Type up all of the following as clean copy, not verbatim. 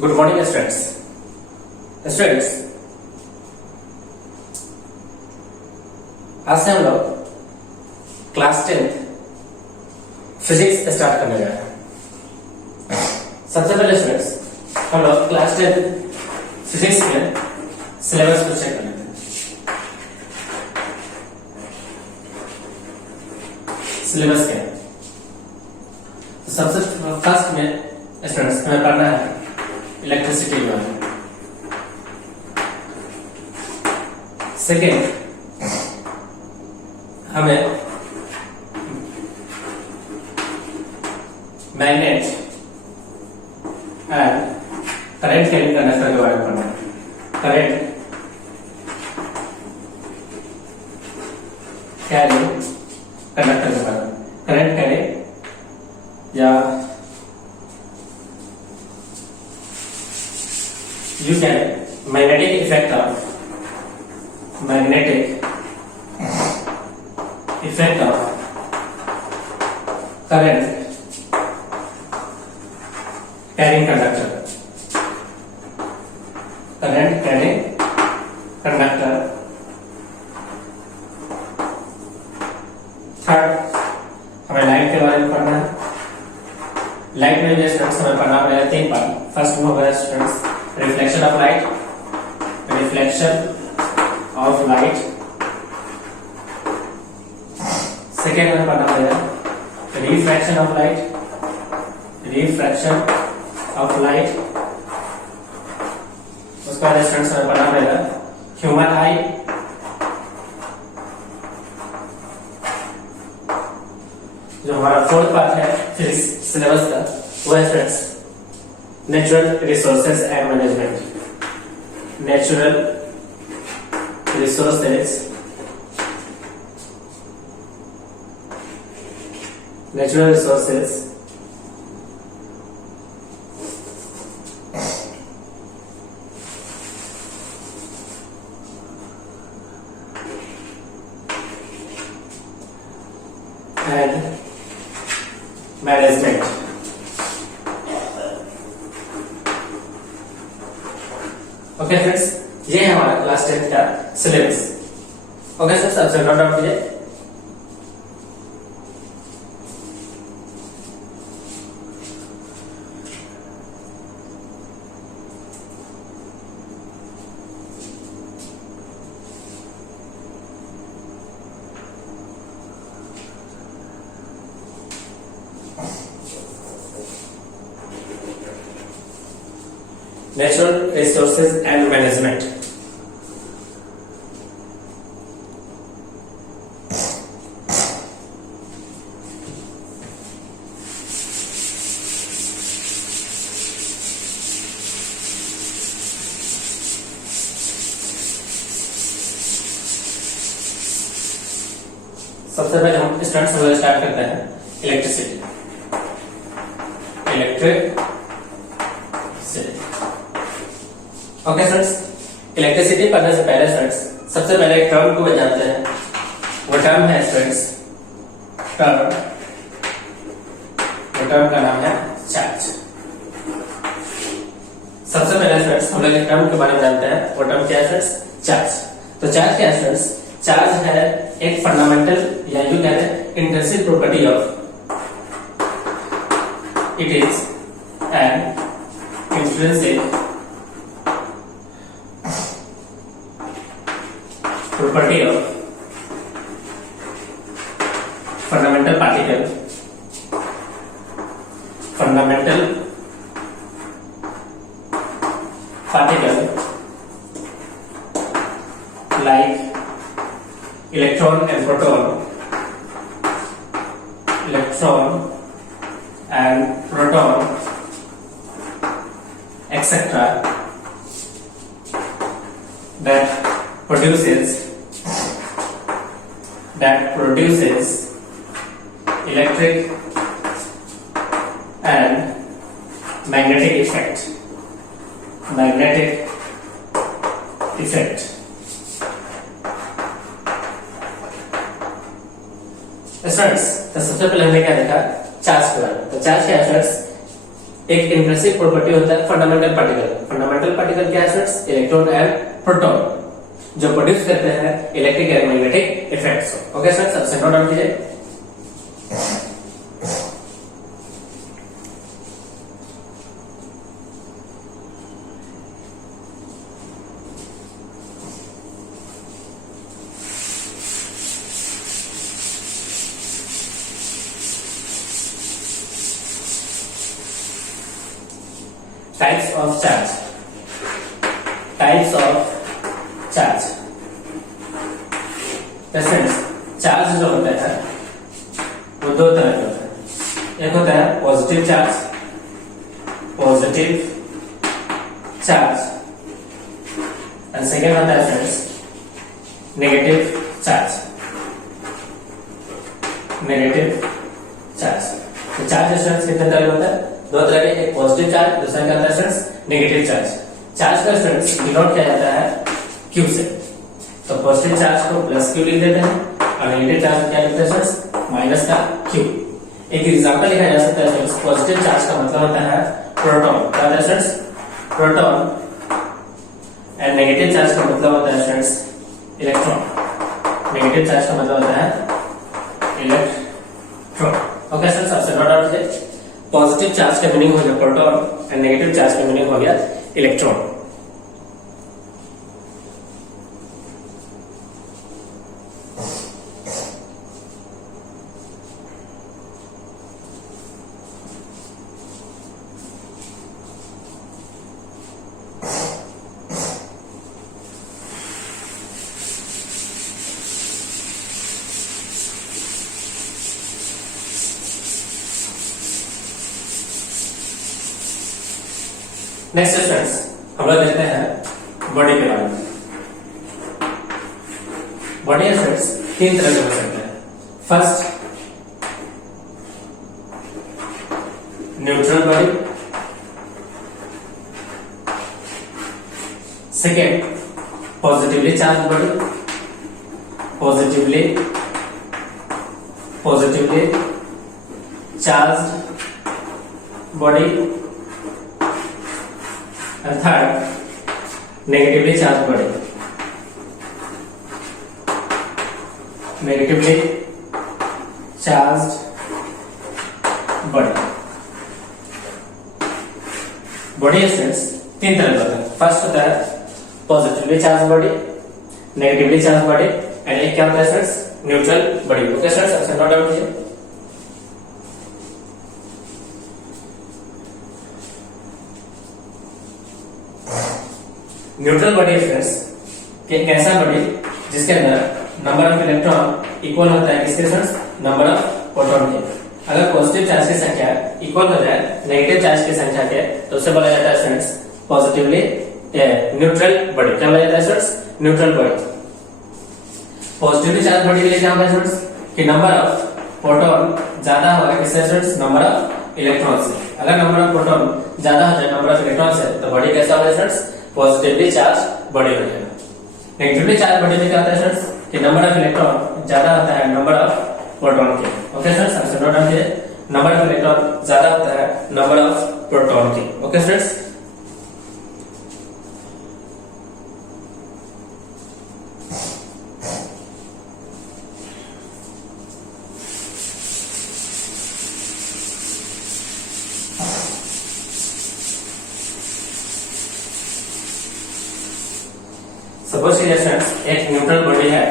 Good morning students. आज से हम लोग क्लास 10 फिजिक्स स्टार्ट करने जा रहे हैं। सबसे पहले स्टूडेंट्स हम लोग क्लास 10 फिजिक्स के सिलेबस को चेक कर लेते हैं। सिलेबस क्या है? तो सबसे फर्स्ट में स्टूडेंट्स हमें पढ़ना है इलेक्ट्रिसिटी के बारे में। सेकेंड हमें magnet and current carry conductor के बारे में पढ़ना है। करंट कैरी कंडक्टर के बारे में, करंट कैरी या you can magnetic effect of current carrying conductor, current carrying conductor। Third हमें लाइट के बारे में पढ़ना है। लाइट में स्टूडेंट्स हमें पढ़ना पड़ेगा 3 पार्ट। फर्स्ट में होगा students reflection of light, second में पढ़ना पड़ेगा refraction of light, उसके बाद स्टूडेंट्स में पढ़ना पड़ेगा ह्यूमन आई, जो हमारा फोर्थ पार्ट है फिजिक्स सिलेबस का, वो है students natural resources and management. Natural resources and management. Okay friends, ये है हमारा क्लास 10 का सिलेबस। ओके सर, सबसे नोट डाउन कीजिए। Natural resources and management. सबसे पहले हम स्टूडेंट्स स्टार्ट करते हैं इलेक्ट्रिसिटी। ओके फ्रेंड्स, इलेक्ट्रिसिटी पढ़ने से पहले फ्रेंड्स सबसे पहले एक टर्म को जानते हैं। वो टर्म है फ्रेंड्स टर्म का नाम है चार्ज। सबसे पहले फ्रेंड्स हम लोग एक टर्म के बारे में जानते हैं। वो टर्म क्या है फ्रेंड्स? चार्ज। तो चार्ज क्या है फ्रेंड्स? चार्ज है एक फंडामेंटल या यूं कह रहे intrinsic property of, it is an intrinsic property of fundamental particle like electron and proton etc. that produces electric and magnetic effect. Students, तो सबसे पहले हमने क्या देखा? चार्ज के बारे में। तो चार्ज क्या है फ्रेंड्स? एक इंट्रिंसिक प्रॉपर्टी होता है फंडामेंटल पार्टिकल। फंडामेंटल पार्टिकल क्या है स्टूडेंट्स? इलेक्ट्रॉन एंड प्रोटॉन जो प्रोड्यूस करते हैं electric and magnetic effects. Okay students, अब से नोट डाउन कीजिए। Types of charge. Types of charge. Friends, charge जो होता है वो दो तरह के होता है। एक होता है पॉजिटिव चार्ज, एंड सेकेंड होता है फ्रेंड्स नेगेटिव चार्ज। तो चार्ज स्टूडेंट्स कितने तरह का होता है? दो तरह के, एक पॉजिटिव चार्ज, दूसरा क्या होता है स्टूडेंट्स? Negative charge. चार्ज का स्टूडेंट्स डिनोट किया जाता है Q से। तो पॉजिटिव चार्ज को प्लस Q लिख देते हैं और नेगेटिव चार्ज को क्या लिखते हैं स्टूडेंट्स? माइनस का Q। एक एग्जांपल लिखा जा सकता है स्टूडेंट्स, पॉजिटिव चार्ज का मतलब होता है प्रोटॉन। क्या होता है students? Proton. And negative charge का मतलब होता है स्टूडेंट्स इलेक्ट्रॉन। नेगेटिव चार्ज का मतलब होता है इलेक्ट्रॉन। ओके स्टूडेंट्स, आपसे नोट आउट कीजिए। पॉजिटिव चार्ज का मीनिंग हो गया प्रोटॉन एंड नेगेटिव चार्ज का मीनिंग हो गया इलेक्ट्रॉन। नेक्स्ट स्टूडेंट्स, हम लोग देखते हैं बॉडी के बारे में। बॉडी स्टूडेंट्स तीन तरह के हो सकते हैं। First, neutral body. Second, positively charge body. Positively charge body. And third, negatively charged body. Negatively charged body. Body students तीन तरह का होता है। फर्स्ट होता है positively charge body, negatively charge body, and एक क्या होता है students? Neutral body. Okay students, अच्छा नोट डाउन कीजिए। न्यूट्रल बॉडी फ्रेंड्स एक ऐसा बॉडी जिसके अंदर नंबर ऑफ इलेक्ट्रॉन इक्वल होता है किसके स्टूडेंट्स? नंबर ऑफ प्रोटॉन के। अगर पॉजिटिव चार्ज की संख्या इक्वल हो जाए नेगेटिव चार्ज की संख्या के तो उसे बोला जाता है स्टूडेंट्स पॉजिटिवली न्यूट्रल बॉडी। क्या बोला जाता है students? Neutral body. Positively charge body के लिए क्या होगा स्टूडेंट्स? कि नंबर ऑफ प्रोटॉन ज्यादा होगा किससे स्टूडेंट्स? नंबर ऑफ इलेक्ट्रॉन से। अगर नंबर ऑफ प्रोटॉन ज्यादा हो जाए नंबर ऑफ इलेक्ट्रॉन से तो बॉडी कैसा होगा स्टूडेंट्स? पॉजिटिवली चार्ज बॉडी हो जाएगा। नेगेटिवली चार्ज बॉडी में क्या होता है स्टूडेंट्स? कि नंबर ऑफ इलेक्ट्रॉन ज्यादा होता है नंबर ऑफ प्रोटॉन के। Okay students, answer note down कीजिए। नंबर ऑफ इलेक्ट्रॉन ज्यादा होता है नंबर ऑफ प्रोटॉन के। ओके स्टूडेंट्स, सपोज कीजिए स्टूडेंट्स एक न्यूट्रल बॉडी है,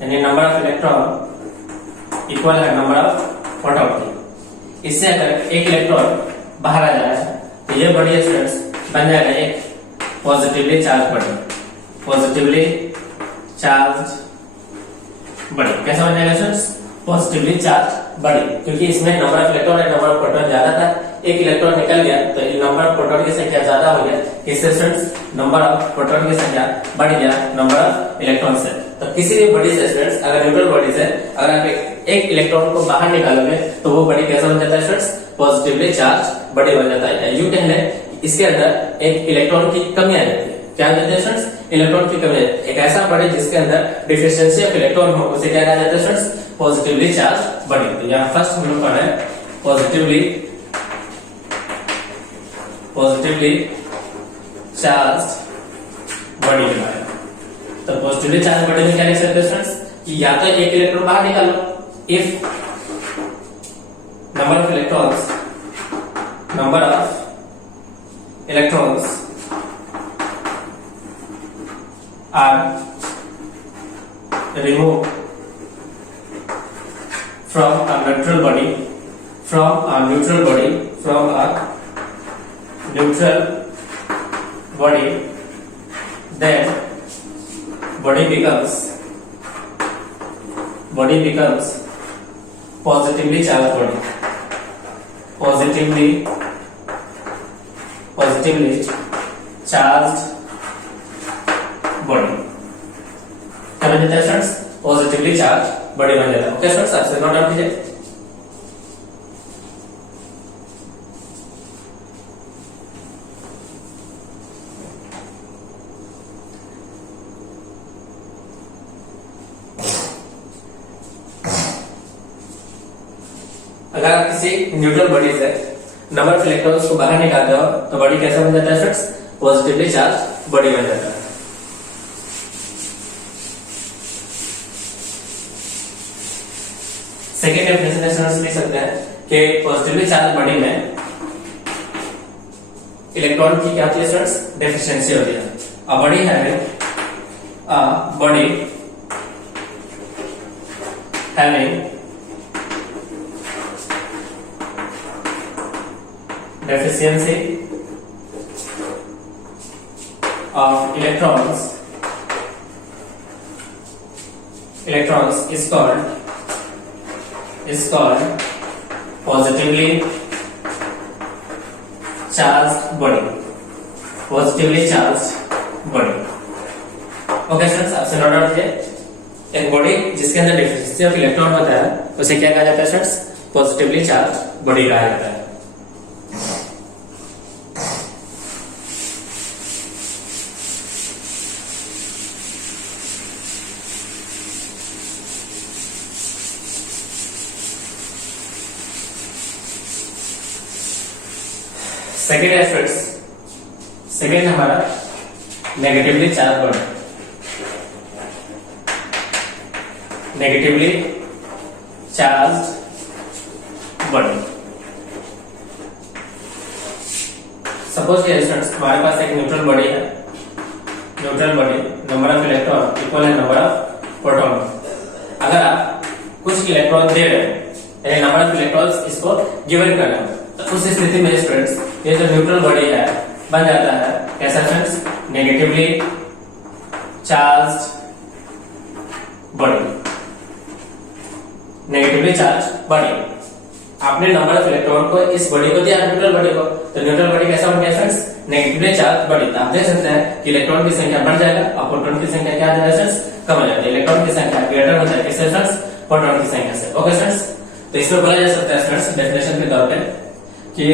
यानी नंबर ऑफ इलेक्ट्रॉन इक्वल है नंबर ऑफ प्रोटॉन की। इससे अगर एक इलेक्ट्रॉन बाहर आ जाए तो ये बॉडी स्टूडेंट्स बन जाएगा एक positively charge body. Positively charge body कैसा बन जाएगा स्टूडेंट्स? पॉजिटिवली चार्ज बॉडी, क्योंकि इसमें नंबर ऑफ इलेक्ट्रॉन और नंबर ऑफ प्रोटॉन ज्यादा था। एक इलेक्ट्रॉन निकल गया तो नंबर ऑफ प्रोटॉन की संख्या ज्यादा हो गया। इससे स्टूडेंट्स नंबर ऑफ प्रोटॉन की संख्या बढ़ गया नंबर ऑफ इलेक्ट्रॉन से। तो किसी भी बॉडी से स्टूडेंट्स अगर न्यूट्रल बॉडी से अगर आप एक इलेक्ट्रॉन को बाहर निकालोगे तो वो बॉडी कैसा बन जाता है स्टूडेंट्स? पॉजिटिवली चार्ज बॉडी बन जाता है। यूं कह लें इसके अंदर एक इलेक्ट्रॉन की कमी आ जाती है। क्या कहते हैं स्टूडेंट्स, इलेक्ट्रॉन की कमी। एक ऐसा बॉडी जिसके अंदर डिफिशियंसी ऑफ इलेक्ट्रॉन हो उसे क्या कहा जाता है स्टूडेंट्स, पॉजिटिवली चार्ज बॉडी। तो यहाँ फर्स्ट हम लोग पढ़ा है पॉजिटिवली चार्ज बॉडी के बारे में। तो पॉजिटिवली चार्ज बॉडी में क्या लिख सकते हैं स्टूडेंट्स कि या तो एक इलेक्ट्रॉन बाहर निकालो, if number of electrons are removed from a neutral body then body becomes positively charged body, positively charged body क्या बन जाता है स्टूडेंट्स, पॉजिटिवली चार्ज बॉडी बन जाता है। ओके स्टूडेंट्स, आपसे नोट डाउन कीजिए। अगर आप किसी न्यूट्रल बॉडी से नंबर ऑफ इलेक्ट्रॉन्स को बाहर निकालते हो तो बॉडी कैसा बन जाता है स्टूडेंट्स, पॉजिटिवली चार्ज बॉडी बन जाता है। सेकेंड डेफिनेशन स्टूडेंट्स लिख सकते हैं कि पॉजिटिवली चार्ज बॉडी में इलेक्ट्रॉन की क्या होती है स्टूडेंट्स, डेफिशिएंसी होती है। A body having deficiency of electrons is called positively charged body, okay students, आपसे नोट डाउन कीजिए। एक बॉडी जिसके अंदर डेफिशिएंसी ऑफ इलेक्ट्रॉन होता है उसे क्या कहा जाता है स्टूडेंट्स, पॉजिटिवली चार्ज बॉडी कहा जाता है। सेकेंड एस्पेक्ट्स, सेकेंड हमारा negatively charge body, negatively charge body. Suppose कि स्टूडेंट्स हमारे पास एक न्यूट्रल बॉडी है, neutral body number of electron equal है नंबर ऑफ प्रोटॉन। अगर आप कुछ इलेक्ट्रॉन दे रहे हैं, नंबर ऑफ इलेक्ट्रॉन्स इसको गिवन करना है, तो उस स्थिति में स्टूडेंट्स ये जो न्यूट्रल बॉडी है बन जाता है कैसा students, negatively charge body, negatively charge body. आपने नंबर ऑफ इलेक्ट्रॉन को इस बॉडी को दिया, न्यूट्रल बॉडी को, तो न्यूट्रल बॉडी कैसा बन गया फ्रेंड्स, नेगेटिवली चार्ज बॉडी। तो आप देख सकते हैं कि इलेक्ट्रॉन की संख्या बढ़ जाएगा और प्रोटॉन की संख्या क्या हो जाएगा, कम हो जाएगी। इलेक्ट्रॉन की संख्या ग्रेटर हो जाएगी किससे फ्रेंड्स, प्रोटॉन की संख्या से। ओके फ्रेंड्स, तो इसमें बोला जा सकता है फ्रेंड्स डेफिनेशन के तौर पे कि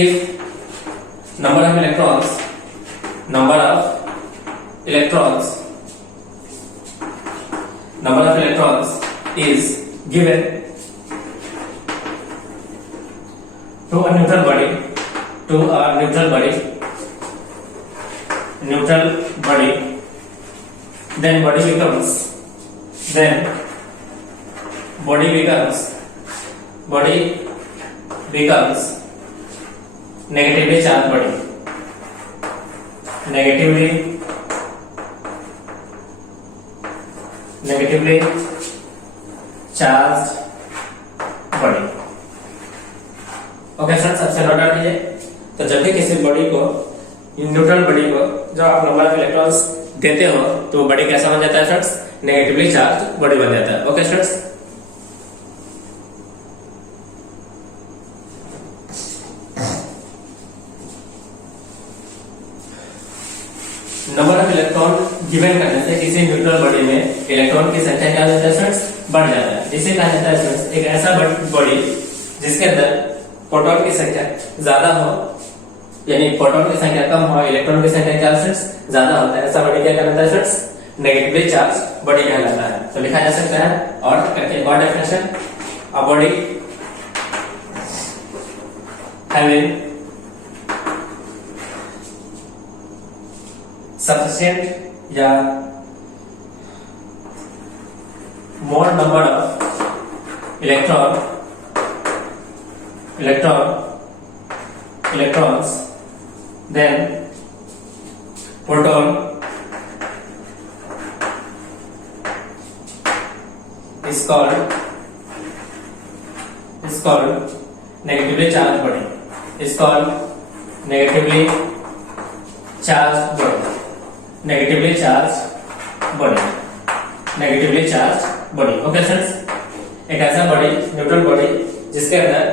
if number of electrons is given to a neutral body, then body becomes negatively charged body, negatively charged body. Okay friends, सबसे नोट डाउन कीजिए। तो जब भी किसी बॉडी को, न्यूट्रल बॉडी को जो आप नंबर ऑफ इलेक्ट्रॉन्स देते हो तो बॉडी कैसा बन जाता है फ्रेंड्स, नेगेटिवली चार्ज बॉडी बन जाता है। Okay students, number of electron given करने से किसी न्यूट्रल बॉडी में इलेक्ट्रॉन की संख्या क्या हो जाता है फ्रेंड्स, बढ़ जाता है। जिसे कहा जाता है फ्रेंड्स एक ऐसा बॉडी जिसके अंदर प्रोटॉन की संख्या ज्यादा हो यानी प्रोटॉन की संख्या कम हो, इलेक्ट्रॉन की संख्या क्या स्टूडेंट्स ज्यादा होता है, ऐसा बॉडी क्या कहलाता है स्टूडेंट्स, नेगेटिवली चार्ज बॉडी कहलाता है। तो लिखा जा सकता है और करके और definition, a body having sufficient या more number of electrons then proton is called negatively charged body, is called negatively charged body, negatively charged body। Okay students, एक ऐसा बॉडी, न्यूट्रल बॉडी जिसके अंदर,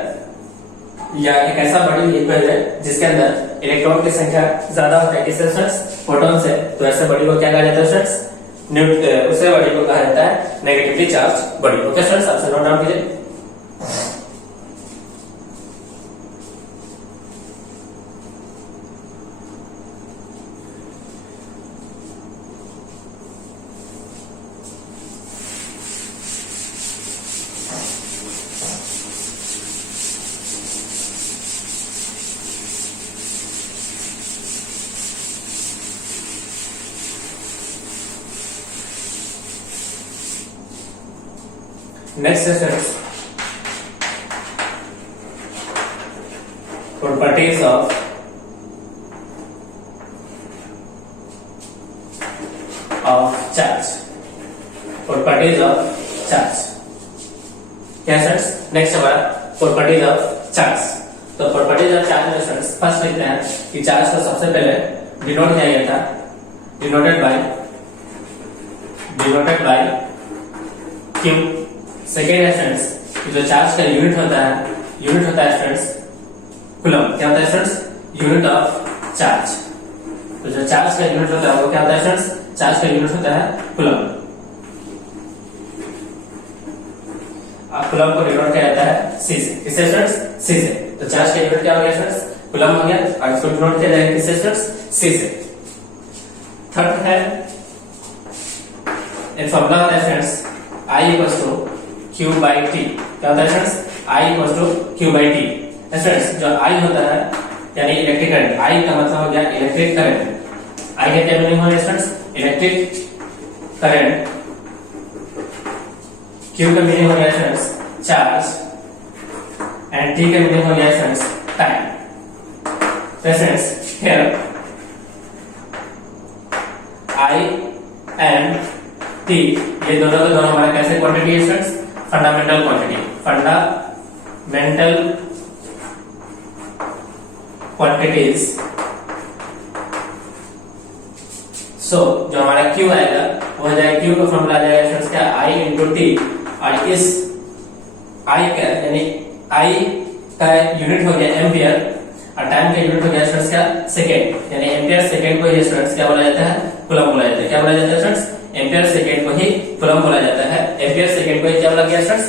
या एक ऐसा बॉडी लिक्विड है जिसके अंदर इलेक्ट्रॉन की संख्या ज्यादा होता है किससे स्टूडेंट्स, प्रोटॉन से, तो ऐसे बॉडी को क्या कहा जाता है स्टूडेंट्स, उसे बॉडी को कहा जाता है negatively charge body. Okay students, आपसे नोट डाउन कीजिए। Next is properties of charge, properties of charge। क्या स्टूडेंट्स, नेक्स्ट हमारा प्रॉपर्टीज ऑफ चार्ज। तो प्रॉपर्टीज ऑफ चार्ज में स्टूडेंट्स फर्स्ट लिखते हैं कि चार्ज को सबसे पहले डिनोट किया गया था, डिनोटेड बाय Q। सेकेंड है स्टूडेंट्स, जो चार्ज का यूनिट होता है स्टूडेंट्स कूलम। क्या होता है स्टूडेंट्स, यूनिट ऑफ चार्ज। तो जो चार्ज का यूनिट होता है वो क्या होता है स्टूडेंट्स, चार्ज का यूनिट होता है कूलम। कूलम को डिनोट किया जाता है C से, किससे स्टूडेंट्स, C से। तो चार्ज का यूनिट क्या हो गया स्टूडेंट्स, कूलम हो गया, और इसको डिनोट किया जाएगा किससे स्टूडेंट्स, C से। थर्ड है एक फॉर्मूला होता है students I equals to Q by T। क्या होता है students, I equals to Q by T। Students जो I होता है यानी इलेक्ट्रिक करंट, I का मतलब हो गया इलेक्ट्रिक करंट। I का क्या मीनिंग हो गया स्टूडेंट्स, इलेक्ट्रिक करंट। Q का मीनिंग हो गया स्टूडेंट्स चार्ज, एंड T का मीनिंग हो गया स्टूडेंट्स टाइम। तो students here I and T ये दोनों के दोनों हमारा कैसे क्वांटिटी है students, fundamental quantity, fundamental quantities. So जो हमारा Q आएगा वो हो जाएगा, Q का फॉर्मूला आ जाएगा स्टूडेंट्स क्या, I इंटू T। और इस I का यानी I का यूनिट हो गया एम्पियर, और टाइम का यूनिट हो गया स्टूडेंट्स क्या, सेकेंड। यानी एम्पियर सेकेंड को ही स्टूडेंट्स क्या बोला जाता है, कूलम बोला जाता है। क्या बोला जाता है स्टूडेंट्स, एम्पियर सेकेंड को ही कूलम बोला जाता है। एम्पियर सेकेंड को ही क्या बोला गया स्टूडेंट्स,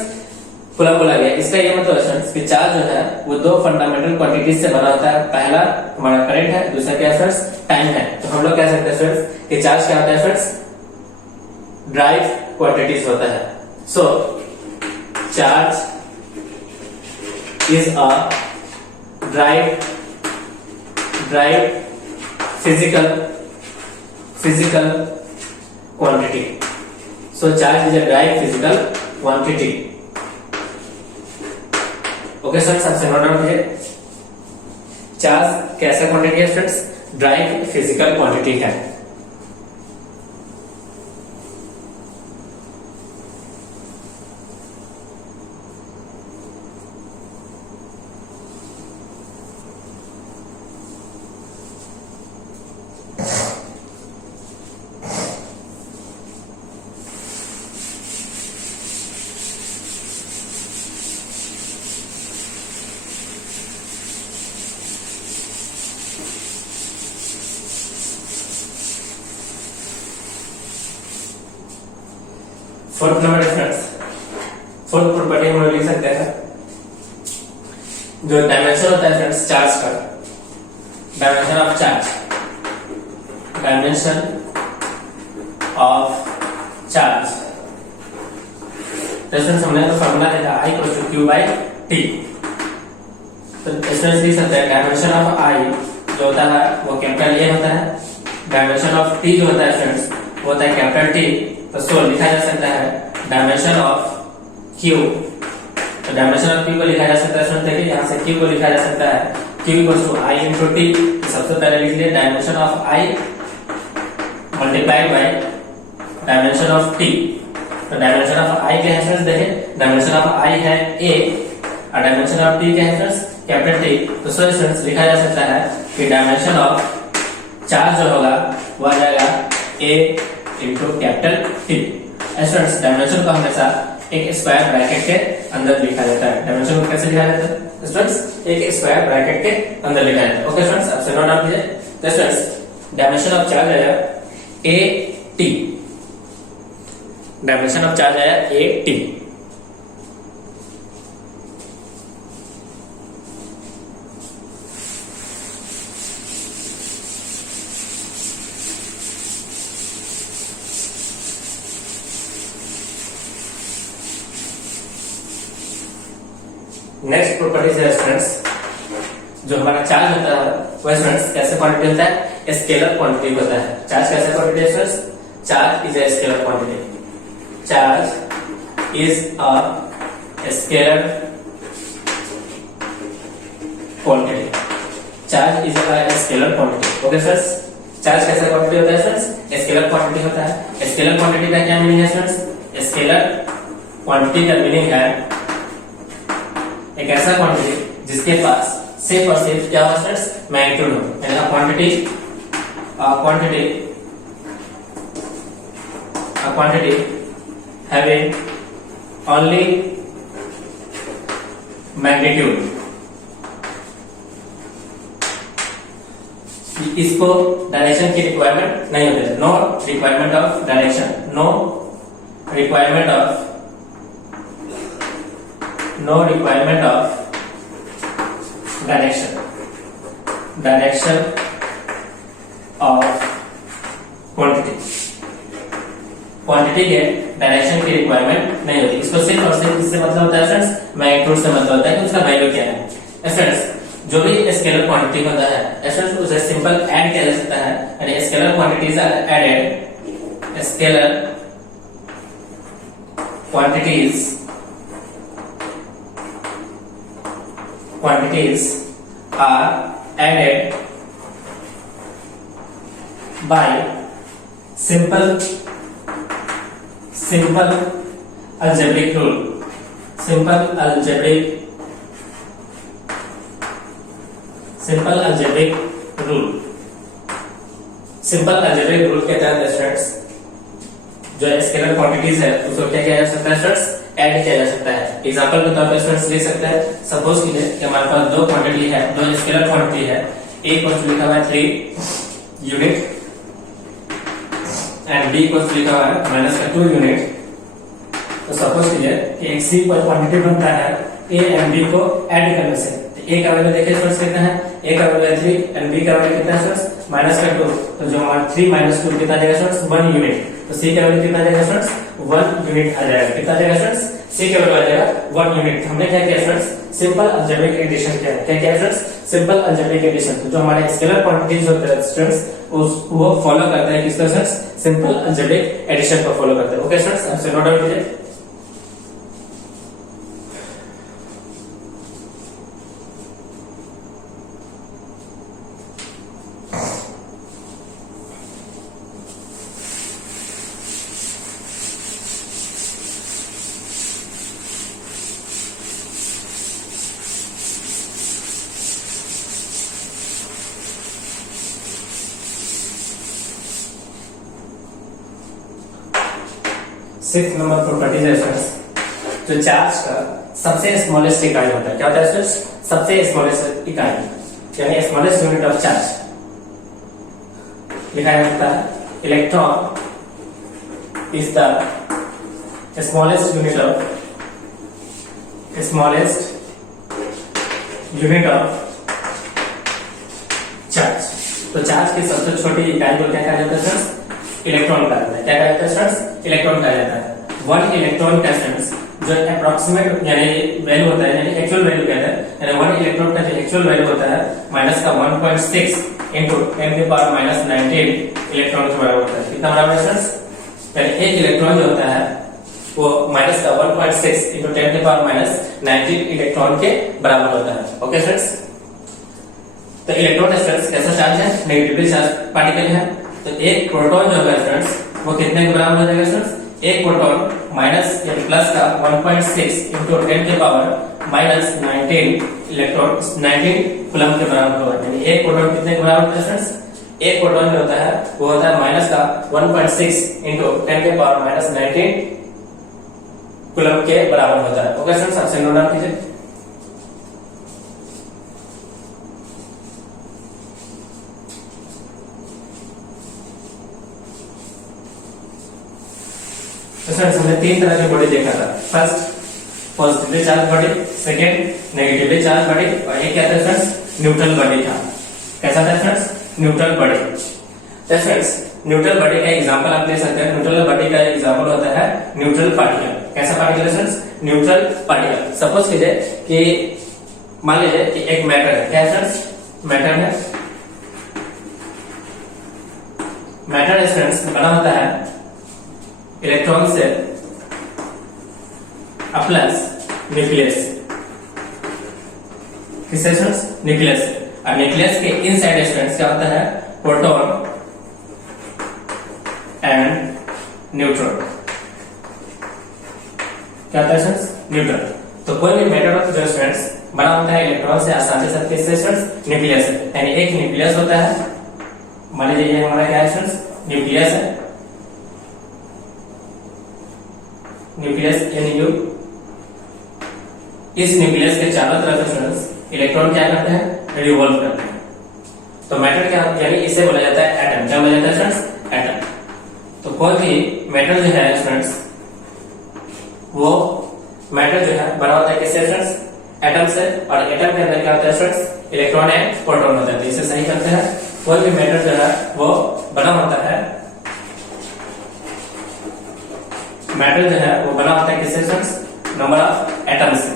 कूलम बोला गया। इसका ये मतलब स्टूडेंट्स कि चार्ज जो है वो दो फंडामेंटल क्वांटिटीज से बना होता है। पहला हमारा करंट है, दूसरा क्या है स्टूडेंट्स, टाइम है। तो हम लोग कह सकते हैं स्टूडेंट्स कि चार्ज क्या होता है स्टूडेंट्स, ड्राइव क्वांटिटीज होता है। So charge is a derived physical quantity। So charge is a drive physical quantity। Okay students, सबसे नोट डाउन है, चार्ज कैसा क्वांटिटी है स्टूडेंट्स, ड्राइव फिजिकल क्वांटिटी है। Fourth number students, fourth property हम लोग लिख सकते हैं, जो डायमेंशन होता है स्टूडेंट्स चार्ज का, dimension of charge, dimension of charge. तो स्टूडेंट्स हमने तो फॉर्मूला देखा I equal to Q by T। तो स्टूडेंट्स लिख सकते हैं डायमेंशन ऑफ I जो होता है वो कैपिटल A होता है, डायमेंशन ऑफ T जो होता है स्टूडेंट्स वो होता है कैपिटल T। तो सो लिखा जा सकता है डायमेंशन ऑफ Q, तो डायमेंशन ऑफ Q को लिखा जा सकता है स्टूडेंट्स, देखिए यहाँ से Q को लिखा जा सकता है Q equal to I into T। तो सबसे पहले लिख लिए dimension of I multiplied by dimension of T। तो डायमेंशन ऑफ I के स्टूडेंट्स देखें, डायमेंशन ऑफ I है A और डायमेंशन ऑफ T के स्टूडेंट्स कैपिटल T। तो सो स्टूडेंट्स लिखा जा सकता है कि डायमेंशन ऑफ चार्ज जो होगा वो आ जाएगा A into capital T। Students dimension को हमेशा एक स्क्वायर ब्रैकेट के अंदर लिखा जाता है। डायमेंशन को कैसे लिखा जाता है स्टूडेंट्स, एक स्क्वायर ब्रैकेट के अंदर लिखा जाता है। ओके स्टूडेंट्स, अब से नोट डाउन कीजिए। तो स्टूडेंट्स डायमेंशन ऑफ चार्ज आया AT, डायमेंशन ऑफ चार्ज आया AT। नेक्स्ट प्रॉपर्टीज है स्टूडेंट्स, जो हमारा चार्ज होता है वो स्टूडेंट्स कैसे क्वांटिटी होता है, स्केलर क्वांटिटी होता है। चार्ज कैसे क्वांटिटी है students, charge is a scalar quantity, charge is a scalar quantity, charge is a scalar quantity. Okay sir, charge कैसा क्वांटिटी होता है स्टूडेंट्स, स्केलर क्वांटिटी होता है। स्केलर क्वांटिटी का क्या मीनिंग है स्टूडेंट्स, स्केलर क्वांटिटी का मीनिंग है एक ऐसा क्वांटिटी जिसके पास सिर्फ और सिर्फ क्या हो स्टूडेंट्स, मैग्नीट्यूड हो, यानी क्वांटिटी हैविंग ओनली मैग्नीट्यूड। इसको डायरेक्शन की रिक्वायरमेंट नहीं होती है, no requirement of direction, no requirement of direction of quantity के डायरेक्शन की रिक्वायरमेंट नहीं होती। इसको सिर्फ और सिर्फ इससे मतलब होता है फ्रेंड्स, मैग्नीट्यूड से मतलब होता है कि उसका वैल्यू क्या है। फ्रेंड्स जो भी स्केलर क्वांटिटी होता है फ्रेंड्स उसे सिंपल ऐड किया जा सकता है, यानी scalar quantities are added, scalar quantities are added by simple algebraic rule, simple algebraic rule के तहत स्टूडेंट्स जो स्केलर क्वांटिटीज है उसको क्या किया जा सकता है स्टूडेंट्स, ऐड किया जा सकता है। एग्जांपल के तौर पे स्टूडेंट्स लिख सकते हैं, सपोज कीजिए कि हमारे पास दो क्वांटिटी है, दो स्केलर क्वांटिटी है, ए को लिखा हुआ है 3 यूनिट एंड बी को लिखा हुआ है -2 यूनिट। तो सपोज कीजिए कि एक सी पर क्वांटिटी बनता है ए एंड बी को ऐड करने से। तो ए का वैल्यू देखिए स्टूडेंट्स कितना है, ए का वैल्यू है 3 एंड बी का वैल्यू कितना है स्टूडेंट्स -2। तो जो हमारा 3 - 2 कितना जाएगा स्टूडेंट्स, 1 यूनिट। तो सी का वैल्यू कितना जाएगा स्टूडेंट्स, 1 यूनिट आ जाएगा। कितना जाएगा स्टूडेंट्स, सी का वैल्यू आ जाएगा 1 यूनिट। हमने क्या किया स्टूडेंट्स, सिंपल अलजेब्रिक एडिशन किया। क्या किया स्टूडेंट्स, सिंपल अलजेब्रिक एडिशन। तो जो हमारे स्केलर क्वांटिटीज होते हैं स्टूडेंट्स वो फॉलो करते हैं किसको स्टूडेंट्स, सिंपल अलजेब्रिक एडिशन को फॉलो करते हैं। ओके स्टूडेंट्स, आपसे नोट डाउन कीजिए। सिक्स नंबर प्रॉपर्टीज है फ्रेंड्स, जो चार्ज का सबसे स्मॉलेस्ट इकाई होता है। क्या होता है फ्रेंड्स, सबसे स्मॉलेस्ट इकाई यानी स्मॉलेस्ट यूनिट ऑफ चार्ज लिखा जाता है। Electron is the smallest unit of charge. तो चार्ज की सबसे छोटी इकाई को क्या कहा जाता है फ्रेंड्स? इलेक्ट्रॉन कहा जाता है। क्या कहा जाता है फ्रेंड्स? इलेक्ट्रॉन कहा जाता है। 1 इलेक्ट्रॉन का फ्रेंड्स जो अप्रोक्सीमेट यानी वैल्यू होता है, यानी एक्चुअल वैल्यू कहते हैं, यानी 1 इलेक्ट्रॉन का जो एक्चुअल वैल्यू होता है माइनस का 1.6 इंटू 10 की पावर माइनस 19 इलेक्ट्रॉन के बराबर होता है। कितना बराबर है फ्रेंड्स? यानी एक इलेक्ट्रॉन जो होता है वो माइनस का 1.6 इंटू 10 की पावर माइनस 19 इलेक्ट्रॉन के बराबर होता है। ओके फ्रेंड्स, तो इलेक्ट्रॉन फ्रेंड्स कैसा चार्ज है? नेगेटिवली चार्ज पार्टिकल है। तो एक प्रोटॉन जो है फ्रेंड्स वो कितने के बराबर हो जाएगा फ्रेंड्स? एक प्रोटॉन माइनस या प्लस का 1.6 इंटू 10 के पावर माइनस 19 इलेक्ट्रॉन 19 कूलम के बराबर होगा। यानी एक प्रोटॉन कितने के बराबर होता है फ्रेंड्स? एक प्रोटॉन जो होता है वो होता है माइनस का 1.6 इंटू 10 के पावर माइनस 19 कूलम के बराबर होता है। ओके फ्रेंड्स, आपसे नोट डाउन कीजिए। तो फ्रेंड्स हमने तीन तरह की बॉडी देखा था। First positively charge body, second negatively charge body, और एक क्या था फ्रेंड्स? न्यूट्रल बॉडी था। कैसा था फ्रेंड्स? Neutral body. तो फ्रेंड्स न्यूट्रल बॉडी का एग्जांपल आप ले सकते हैं। न्यूट्रल बॉडी का एग्जांपल होता है न्यूट्रल पार्टिकल। कैसा पार्टिकल है फ्रेंड्स? Neutral particle. सपोज कीजिए कि मान लीजिए कि एक मैटर है। क्या है फ्रेंड्स? मैटर है। मैटर है फ्रेंड्स बना होता है इलेक्ट्रॉन से प्लस न्यूक्लियस। किससे फ्रेंड्स? न्यूक्लियस। और न्यूक्लियस के इनसाइड फ्रेंड्स क्या होता है? Proton and neutron. क्या होता है फ्रेंड्स? न्यूट्रॉन। तो कोई भी मैटर ऑफ जो फ्रेंड्स बना होता है इलेक्ट्रॉन से आसानी से किससे फ्रेंड्स? न्यूक्लियस। यानी एक न्यूक्लियस होता है। मान लीजिए ये हमारा क्या है फ्रेंड्स? न्यूक्लियस है। Nucleus NU। इस न्यूक्लियस के चारों तरफ फ्रेंड्स इलेक्ट्रॉन क्या करते हैं? रिवॉल्व करते हैं। तो मैटर क्या यानी इसे बोला जाता है एटम। क्या बोला जाता है फ्रेंड्स? एटम। तो कोई भी मैटर जो है फ्रेंड्स वो मैटर जो है बना होता है किससे फ्रेंड्स? एटम से। और एटम के अंदर क्या होता है फ्रेंड्स? इलेक्ट्रॉन एंड प्रोटॉन होता है। तो इसे सही करते हैं। कोई भी मैटर जो है वो बना होता है, मैटर जो है वो बना होता है किससे फ्रेंड्स? नंबर ऑफ एटम्स से।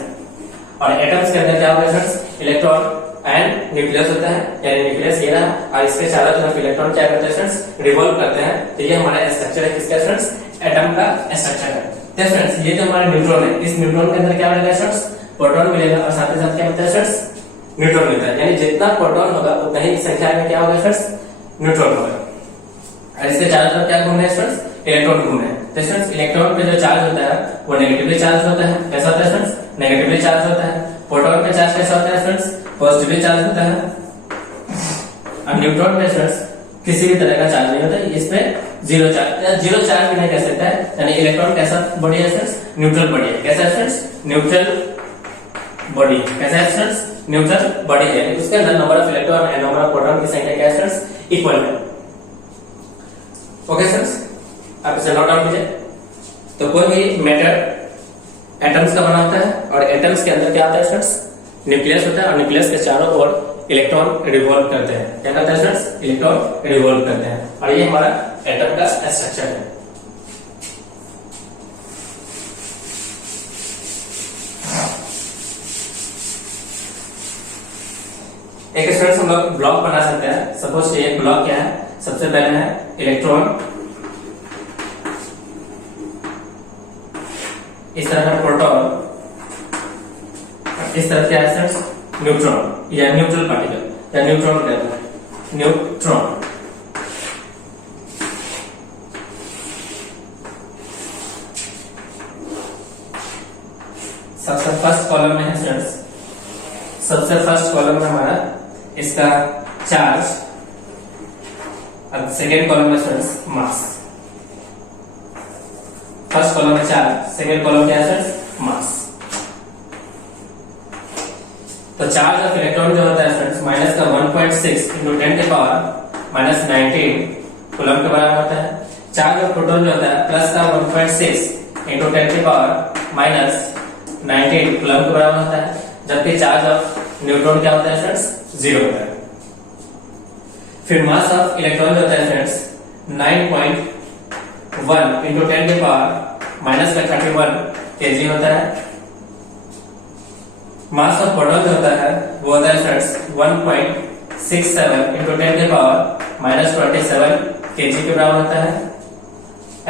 और एटम्स के अंदर क्या होता है फ्रेंड्स? इलेक्ट्रॉन एंड न्यूक्लियस होता है। यानी न्यूक्लियस ये रहा और इसके चारों तरफ इलेक्ट्रॉन क्या करते हैं फ्रेंड्स? रिवॉल्व करते हैं। तो ये हमारा स्ट्रक्चर है किसका फ्रेंड्स? एटम का स्ट्रक्चर है। तो फ्रेंड्स ये जो हमारा न्यूट्रॉन है, इस न्यूट्रॉन के अंदर क्या मिलेगा फ्रेंड्स? प्रोटॉन मिलेगा और साथ ही साथ क्या मिलता है फ्रेंड्स? न्यूट्रॉन मिलता है। यानी जितना प्रोटॉन होगा उतना ही संख्या में क्या होगा फ्रेंड्स? न्यूट्रॉन होगा। और इसके चारों तरफ क्या घूम रहे हैं फ्रेंड्स? इलेक्ट्रॉन घूम रहे हैं। तो फ्रेंड्स इलेक्ट्रॉन पे जो चार्ज होता है वो नेगेटिवली चार्ज होता है। कैसा होता है फ्रेंड्स? नेगेटिवली चार्ज होता है। प्रोटॉन पे चार्ज कैसा होता है फ्रेंड्स? पॉजिटिवली चार्ज होता है। और न्यूट्रॉन पे फ्रेंड्स किसी भी तरह का चार्ज नहीं होता है। इस पे जीरो चार्ज भी नहीं कह सकता है। यानी इलेक्ट्रॉन कैसा बॉडी है फ्रेंड्स? न्यूट्रल बॉडी है। कैसा है फ्रेंड्स? Neutral body. कैसा है फ्रेंड्स? न्यूट्रल बॉडी है। उसके अंदर number of electron and number of proton की संख्या क्या है फ्रेंड्स? इक्वल है। ओके फ्रेंड्स, आप इसे नोट डाउन कीजिए। तो कोई भी मैटर एटम्स का बना होता है और एटम्स के अंदर क्या होता है फ्रेंड्स? न्यूक्लियस होता है। और न्यूक्लियस के चारों ओर इलेक्ट्रॉन रिवॉल्व करते हैं। क्या करते हैं फ्रेंड्स? इलेक्ट्रॉन रिवॉल्व करते हैं। और ये हमारा एटम का स्ट्रक्चर है। एक फ्रेंड्स हम लोग ब्लॉक बना सकते हैं। सपोज ये ब्लॉक क्या है? सबसे पहले है इलेक्ट्रॉन, इस तरह का प्रोटॉन, इस तरह क्या है फ्रेंड्स? न्यूट्रॉन या न्यूट्रल पार्टिकल या न्यूट्रॉन कहते हैं। न्यूट्रॉन। सबसे फर्स्ट कॉलम में है फ्रेंड्स, सबसे फर्स्ट कॉलम में हमारा इसका चार्ज और सेकेंड कॉलम में फ्रेंड्स मास। फर्स्ट कॉलम में चार्ज, सेकेंड कॉलम क्या है फ्रेंड्स? मास। तो चार्ज ऑफ इलेक्ट्रॉन जो होता है फ्रेंड्स माइनस का 1.6 इंटू 10 के पावर माइनस 19 कूलम के बराबर होता है। चार्ज ऑफ प्रोटॉन जो होता है प्लस का 1.6 इंटू 10 के पावर माइनस 19 कूलम के बराबर होता है। जबकि चार्ज ऑफ न्यूट्रॉन क्या होता है फ्रेंड्स? 0 होता है। फिर मास ऑफ इलेक्ट्रॉन जो होता है फ्रेंड्स 9.1 इंटू 10 के पावर माइनस का 31 केजी होता है। मास ऑफ प्रोटॉन जो होता है वो होता है फ्रेंड्स 1.67 इंटू 10 के पावर माइनस 27 केजी के बराबर होता है।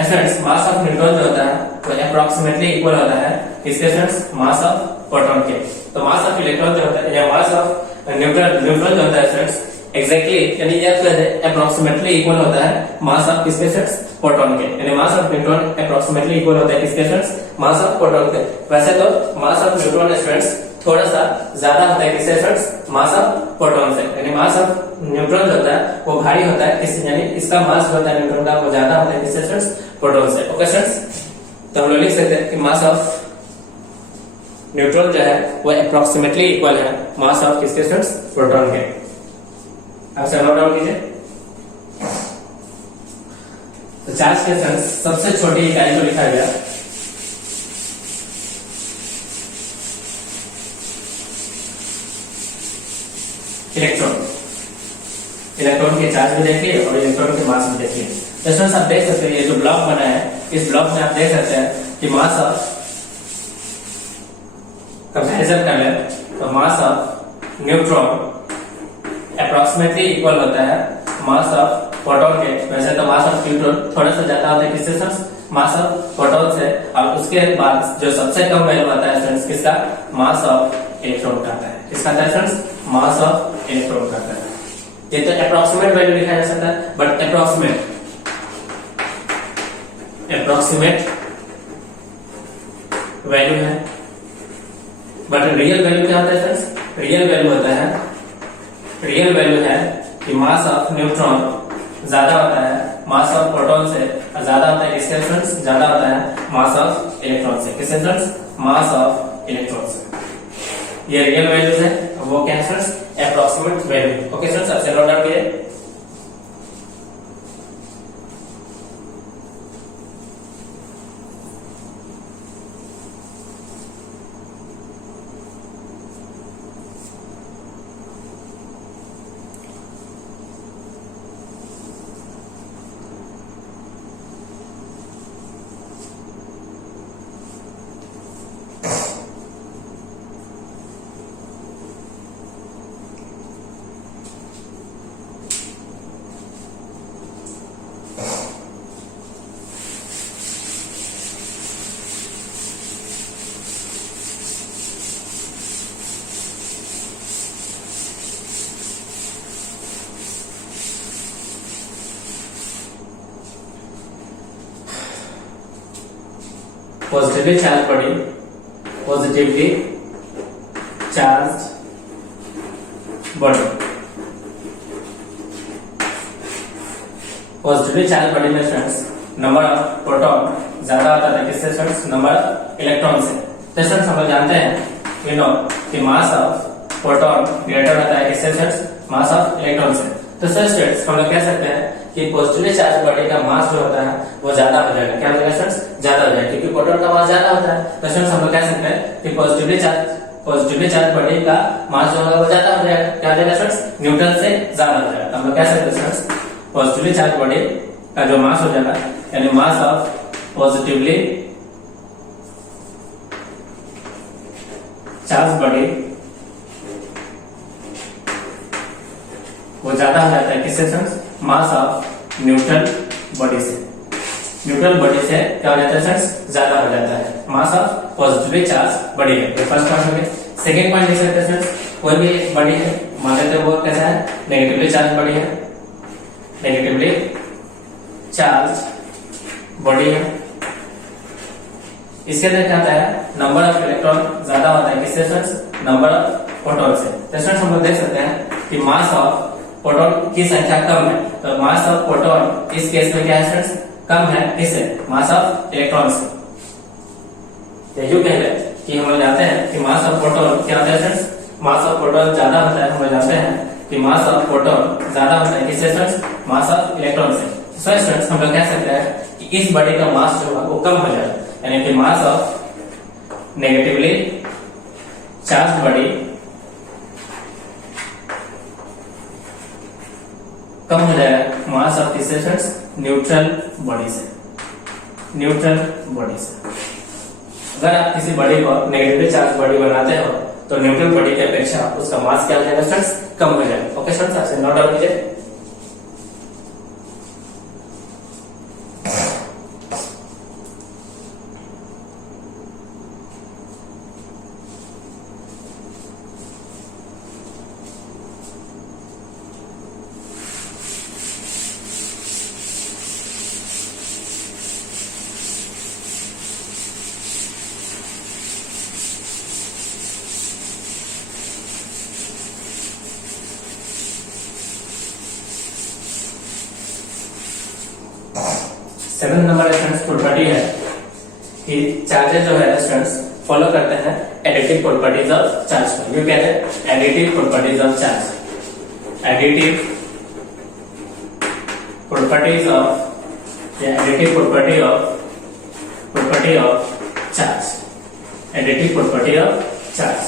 फ्रेंड्स मास ऑफ न्यूट्रॉन जो होता है वो अप्रोक्सीमेटली इक्वल होता है किसके फ्रेंड्स, मास ऑफ प्रोटॉन के। तो मास ऑफ इलेक्ट्रॉन जो होता है या मास ऑफ न्यूट्रॉन जो होता है फ्रेंड्स एग्जैक्टली यानी अप्रोक्सीमेटली इक्वल होता है मास ऑफ किसके फ्रेंड्स, प्रोटॉन के। यानी mass of neutron approximately equal होता है किसके फ्रेंड्स, मास ऑफ प्रोटॉन के। वैसे तो मास ऑफ न्यूट्रॉन फ्रेंड्स थोड़ा सा ज्यादा होता है किससे फ्रेंड्स, मास ऑफ प्रोटॉन से। यानी मास ऑफ न्यूट्रॉन जो होता है वो भारी होता है किस, यानी इसका मास जो होता है न्यूट्रॉन का वो ज्यादा होता है किससे फ्रेंड्स, प्रोटॉन से। ओके फ्रेंड्स, तो हम लोग लिख सकते हैं कि मास ऑफ न्यूट्रॉन जो है वो अप्रोक्सीमेटली इक्वल है मास ऑफ किसके फ्रेंड्स, प्रोटॉन के। अब से नोट डाउन कीजिए। तो चार्ज के फ्रेंड्स सबसे छोटी इकाई को लिखा गया इलेक्ट्रॉन। इलेक्ट्रॉन के चार्ज भी देखिए और इलेक्ट्रॉन के मास भी देखिए। फ्रेंड्स आप देख सकते हैं ये जो ब्लॉक बना है इस ब्लॉक में आप देख सकते हैं कि मास ऑफ कंपैरिजन कर ले तो mass of neutron approximately equal होता है मास ऑफ प्रोटॉन के। वैसे तो मास ऑफ न्यूट्रॉन थोड़ा सा ज्यादा होता है किससे फ्रेंड्स, मास ऑफ प्रोटॉन से। और उसके बाद जो सबसे कम वैल्यू आता है फ्रेंड्स किसका, मास ऑफ इलेक्ट्रॉन का आता है। किसका आता है फ्रेंड्स, मास ऑफ इलेक्ट्रॉन का आता है। ये तो अप्रोक्सीमेट वैल्यू लिखा जा सकता है, बट अप्रोक्सीमेट वैल्यू है, बट रियल वैल्यू क्या होता है फ्रेंड्स, रियल वैल्यू है कि मास ऑफ न्यूट्रॉन ज्यादा होता है मास ऑफ प्रोटॉन से, और ज्यादा होता है किससे फ्रेंड्स, ज्यादा होता है मास ऑफ इलेक्ट्रॉन से। किससे फ्रेंड्स, मास ऑफ इलेक्ट्रॉन से। ये रियल वैल्यूज है, वो क्या है friends, approximate value. Okay friends, अब से नोट डाउन कीजिए। Positively charge body, positively charge body, positively charge body में फ्रेंड्स नंबर ऑफ प्रोटॉन ज्यादा होता है किससे फ्रेंड्स, नंबर ऑफ इलेक्ट्रॉन से। तो फ्रेंड्स हम लोग जानते हैं यू नो कि मास ऑफ प्रोटॉन ग्रेटर होता है किससे फ्रेंड्स, मास ऑफ इलेक्ट्रॉन से। तो फ्रेंड्स हम लोग कह सकते हैं कि पॉजिटिवली चार्ज बॉडी का मास जो होता है वो ज्यादा हो जाएगा। क्या हो जाएगा फ्रेंड्स, ज्यादा हो जाएगा, क्योंकि प्रोटॉन का मास ज्यादा होता है। तो फ्रेंड्स हम लोग कह सकते हैं कि पॉजिटिवली चार्ज बॉडी का मास जो होगा वो ज्यादा हो जाएगा। क्या हो जाएगा फ्रेंड्स, न्यूट्रॉन से ज्यादा हो जाएगा। तो हम लोग कह सकते हैं फ्रेंड्स पॉजिटिवली चार्ज बॉडी का जो मास हो जाएगा यानी mass of positively charge body वो ज्यादा हो जाता है किससे friends, mass of neutral body से। न्यूट्रल बॉडी से क्या हो जाता है फ्रेंड्स, ज्यादा हो जाता है mass of positively charge body है। तो फर्स्ट पॉइंट हो गया। सेकंड पॉइंट लिख सकते हैं फ्रेंड्स, कोई भी बॉडी है मान लेते हैं वो कैसा है, नेगेटिवली चार्ज बॉडी है, नेगेटिवली चार्ज बॉडी है। इसके अंदर क्या आता है, नंबर ऑफ इलेक्ट्रॉन ज्यादा होता है किससे फ्रेंड्स, नंबर ऑफ प्रोटॉन से। तो फ्रेंड्स हम लोग देख सकते हैं कि मास ऑफ प्रोटॉन की संख्या कम है, तो मास ऑफ प्रोटॉन इस केस में क्या है फ्रेंड्स, कम है किससे, मास ऑफ इलेक्ट्रॉन से। यू कह रहे कि हम लोग जानते हैं कि मास ऑफ प्रोटॉन क्या होता है फ्रेंड्स, मास ऑफ प्रोटॉन ज्यादा होता है। हम लोग जानते हैं कि मास ऑफ प्रोटॉन ज्यादा होता है किससे फ्रेंड्स, मास ऑफ इलेक्ट्रॉन से। सो फ्रेंड्स हम लोग कह सकते हैं कि इस बॉडी का मास जो है वो कम हो जाएगा, यानी कि mass of negatively charge body कम हो जाएगा मास ऑफ किससे फ्रेंड्स, न्यूट्रल बॉडी से, न्यूट्रल बॉडी से। अगर आप किसी बॉडी को नेगेटिव चार्ज बॉडी बनाते हो तो न्यूट्रल बॉडी की अपेक्षा उसका मास क्या हो जाएगा फ्रेंड्स, कम हो जाएगा। ओके फ्रेंड्स, आपसे नोट डाउन कीजिए। सेवन नंबर स्टूडेंट्स प्रॉपर्टी है कि चार्जेस जो है स्टूडेंट्स फॉलो करते हैं एडिटिव प्रॉपर्टीज ऑफ चार्ज को। ये क्या है, additive properties of charge, additive properties of या additive property of charge, additive property of charge.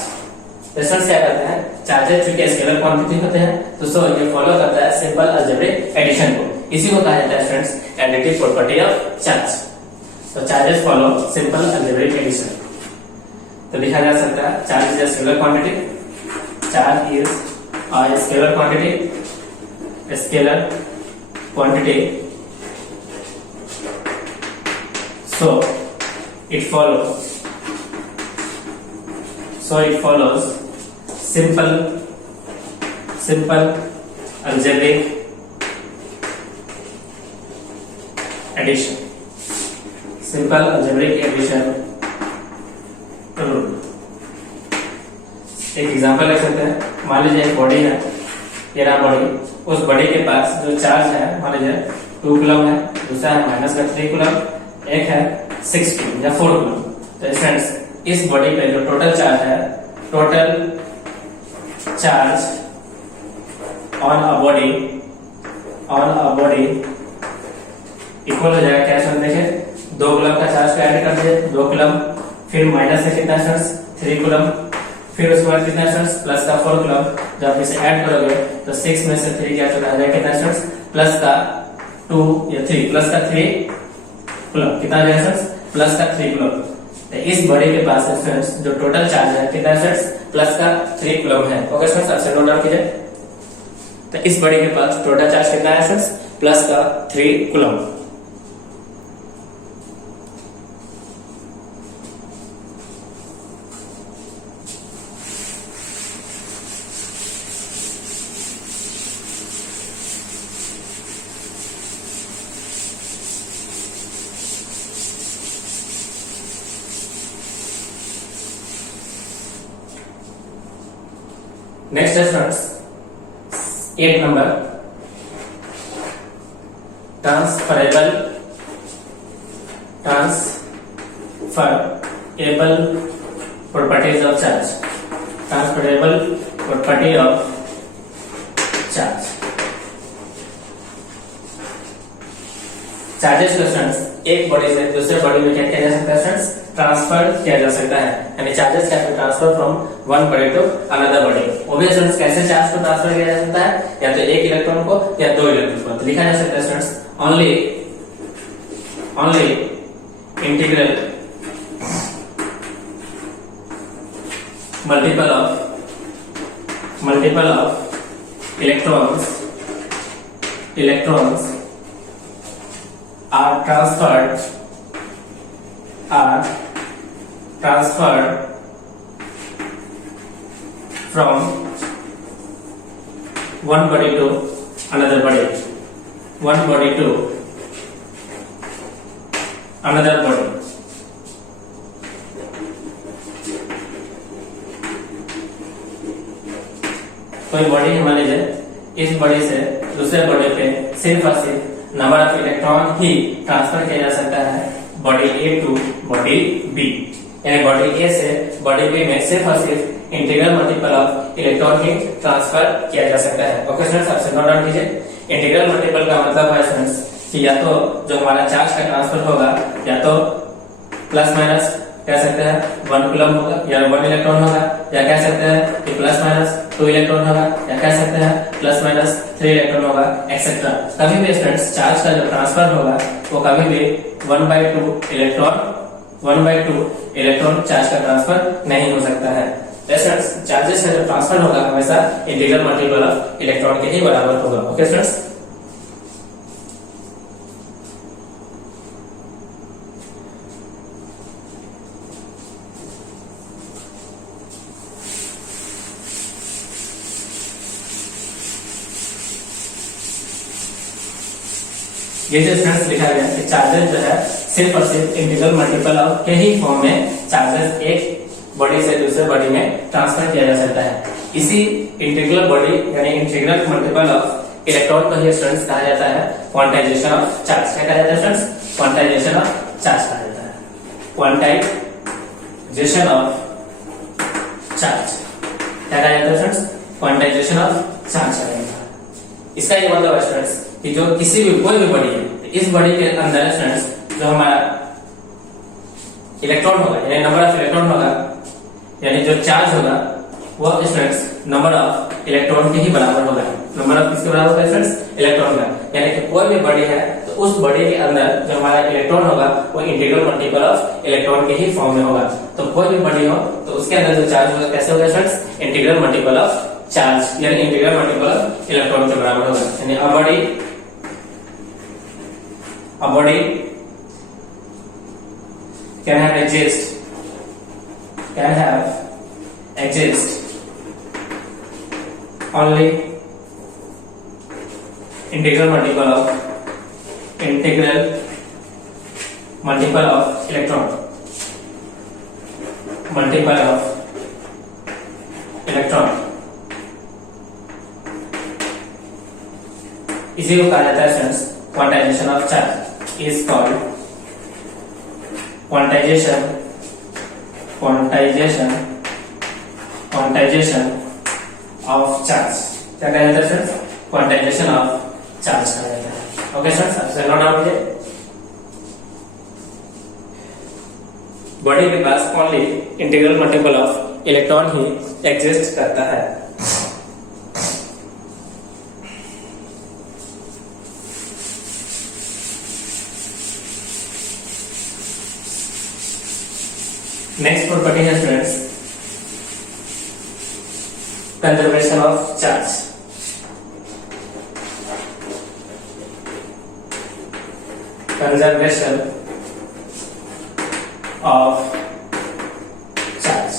Students क्या करते हैं, चार्जेस चूंकि स्केलर क्वांटिटी होते हैं तो सो ये फॉलो करता है सिंपल अलजेब्रिक एडिशन को, इसी को कहा जाता है students additive property of charge. तो charges follow simple algebraic addition. तो लिखा जा सकता है charge is a scalar quantity, charge is a scalar quantity, scalar quantity, so it follows simple algebraic addition, simple algebraic addition rule। एक example ले सकते हैं, मान लीजिए एक बॉडी है, ये रहा बॉडी, उस बॉडी के पास जो चार्ज है मान लीजिए 2 कूलम है, दूसरा है माइनस का 3 कूलम, एक है 6 कूलम या 4 कूलम। तो फ्रेंड्स इस बॉडी पे जो टोटल चार्ज है, total charge on a body equal हो जाएगा क्या समझ देखिए, 2 कूलम का चार्ज को ऐड कर दिए 2 कूलम, फिर माइनस से कितना स्टूडेंट्स 3 कूलम, फिर उसके बाद कितना स्टूडेंट्स प्लस का 4 कूलम। जब आप इसे ऐड करोगे तो 6 में से 3 क्या चला जाएगा कितना स्टूडेंट्स, प्लस का 2 या 3 प्लस का 3 कूलम, कितना आ जाएगा स्टूडेंट्स प्लस का 3 कूलम। तो इस बॉडी के पास स्टूडेंट्स जो टोटल चार्ज है कितना स्टूडेंट्स प्लस का 3 कूलम है। ओके स्टूडेंट्स, आपसे नोट डाउन कीजिए। तो इस बॉडी के पास टोटल चार्ज कितना है स्टूडेंट्स, प्लस का 3 कूलम। नेक्स्ट है students 8 number, transferable properties of charge, transferable property of charge. Charges को स्टूडेंट्स एक बॉडी से दूसरे बॉडी में क्या किया जा सकता है स्टूडेंट्स, ट्रांसफर किया जा सकता है, यानी charges can transfer from one body to another body. ओबे स्टूडेंट्स कैसे चार्ज को ट्रांसफर किया जा सकता है, या तो एक इलेक्ट्रॉन को या 2 इलेक्ट्रॉन को। तो लिखा जा सकता है students only integral multiple of electrons are transferred from one body to another body, one body to another body। कोई बॉडी है मान लीजिए, इस बॉडी से दूसरे बॉडी पे सिर्फ और सिर्फ नंबर ऑफ इलेक्ट्रॉन ही ट्रांसफर किया जा सकता है body A to body B, यानी बॉडी ए से बॉडी बी में सिर्फ और सिर्फ इंटीग्रल मल्टीपल ऑफ इलेक्ट्रॉन ही ट्रांसफर किया जा सकता है। ओके स्टूडेंट्स, आपसे नोट डाउन कीजिए। इंटीग्रल मल्टीपल का मतलब है स्टूडेंट्स कि या तो जो हमारा चार्ज का ट्रांसफर होगा या तो प्लस माइनस कह सकते हैं 1 कूलम होगा या 1 इलेक्ट्रॉन होगा, या कह सकते हैं कि प्लस माइनस 2 इलेक्ट्रॉन होगा, या कह सकते हैं प्लस माइनस 3 इलेक्ट्रॉन होगा एक्सेट्रा। कभी भी स्टूडेंट्स चार्ज का जो ट्रांसफर होगा वो कभी भी 1/2 इलेक्ट्रॉन चार्ज का ट्रांसफर नहीं हो सकता है। स्टूडेंट्स चार्जेस का जो ट्रांसफर होगा हमेशा इंटीग्रल मल्टीपल ऑफ इलेक्ट्रॉन के ही बराबर होगा। ओके स्टूडेंट्स, ये जो स्टूडेंट्स लिखा गया कि चार्जेस जो है सिर्फ और सिर्फ इंटीग्रल मल्टीपल ऑफ के ही फॉर्म में चार्जेस एक बॉडी से दूसरे बॉडी में ट्रांसफर किया जा सकता है। इसी इंटीग्रल बॉडी यानी इंटीग्रल मल्टीपल ऑफ इलेक्ट्रॉन को ही स्टूडेंट्स कहा जाता है क्वांटाइजेशन ऑफ चार्ज। क्या कहा जाता है स्टूडेंट्स? क्वांटाइजेशन ऑफ चार्ज कहा जाता है। क्वांटाइजेशन ऑफ चार्ज क्या कहा जाता है स्टूडेंट्स? क्वांटाइजेशन ऑफ चार्ज कहा जाता है। इसका ये मतलब है स्टूडेंट्स कि जो किसी भी कोई भी बॉडी है, इस बॉडी के अंदर स्टूडेंट्स जो हमारा इलेक्ट्रॉन होगा यानी नंबर ऑफ इलेक्ट्रॉन होगा यानी जो चार्ज होगा वो स्टूडेंट्स नंबर ऑफ इलेक्ट्रॉन के ही बराबर होगा। नंबर ऑफ किसके बराबर होगा स्टूडेंट्स? इलेक्ट्रॉन का। यानी कि कोई भी बॉडी है तो उस बॉडी के अंदर जो हमारा इलेक्ट्रॉन होगा वो इंटीग्रल मल्टीपल ऑफ इलेक्ट्रॉन के ही फॉर्म में होगा। तो कोई भी बॉडी हो तो उसके अंदर जो चार्ज होगा कैसे होगा students? Integral multiple of charge यानी इंटीग्रल मल्टीपल ऑफ इलेक्ट्रॉन के बराबर होगा। यानी a body can have exist only integral multiple of electron इसी को कहा जाता है students quantization of charge is called quantization of charge। क्या कहा जाता है सर? क्वांटाइजेशन ऑफ चार्ज कहा जाता है। ओके सर, सबसे नोट डाउन कीजिए। बॉडी के पास only integral multiple of electron ही एग्जिस्ट करता है। नेक्स्ट प्रॉपर्टी है students conservation of charge. Conservation of charge.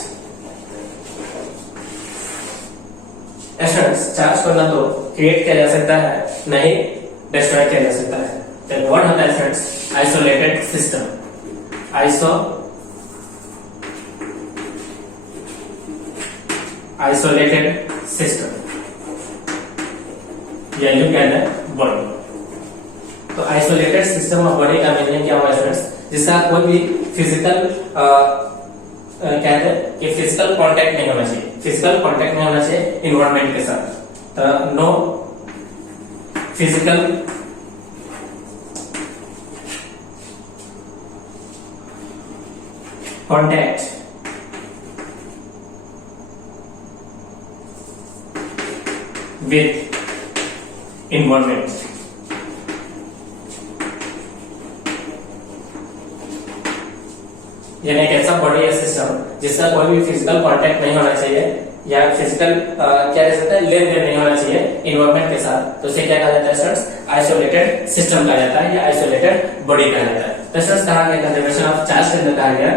Students charge को ना तो क्रिएट किया जा सकता है न ही डिस्ट्रॉय किया जा सकता है। तो व्हाट होता है students? Isolated system. Isolated system या यूं कहते हैं बॉडी। तो आइसोलेटेड सिस्टम ऑफ बॉडी का मीनिंग क्या हुआ स्टूडेंट्स? जिसका कोई भी फिजिकल कहते हैं कि फिजिकल कांटेक्ट नहीं होना चाहिए, फिजिकल कांटेक्ट नहीं होना चाहिए इन्वायरमेंट के साथ। तो no physical contact with environment। यानी एक ऐसा बॉडी या सिस्टम जिसका कोई भी फिजिकल कांटेक्ट नहीं होना चाहिए या फिजिकल क्या कह सकते हैं लेन देन नहीं होना चाहिए इन्वायरमेंट के साथ, तो उसे क्या कहा जाता है स्टूडेंट्स? आइसोलेटेड सिस्टम कहा जाता है या आइसोलेटेड बॉडी कहा जाता है। तो स्टूडेंट्स कहा गया कंजर्वेशन ऑफ चार्ज के अंदर कहा गया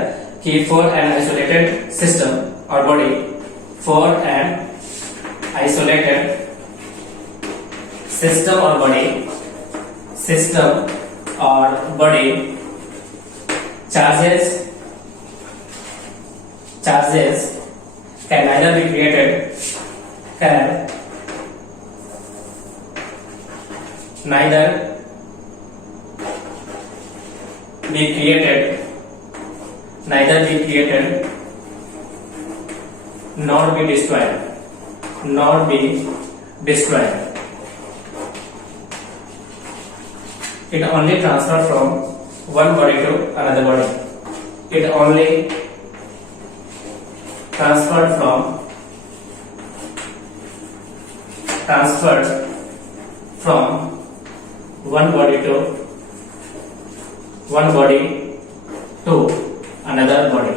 कि फॉर एन आइसोलेटेड सिस्टम और body, for an isolated system और body charges can neither be created nor be destroyed। It only transfer from one body to another body। It only transferred from transferred from one body to another body।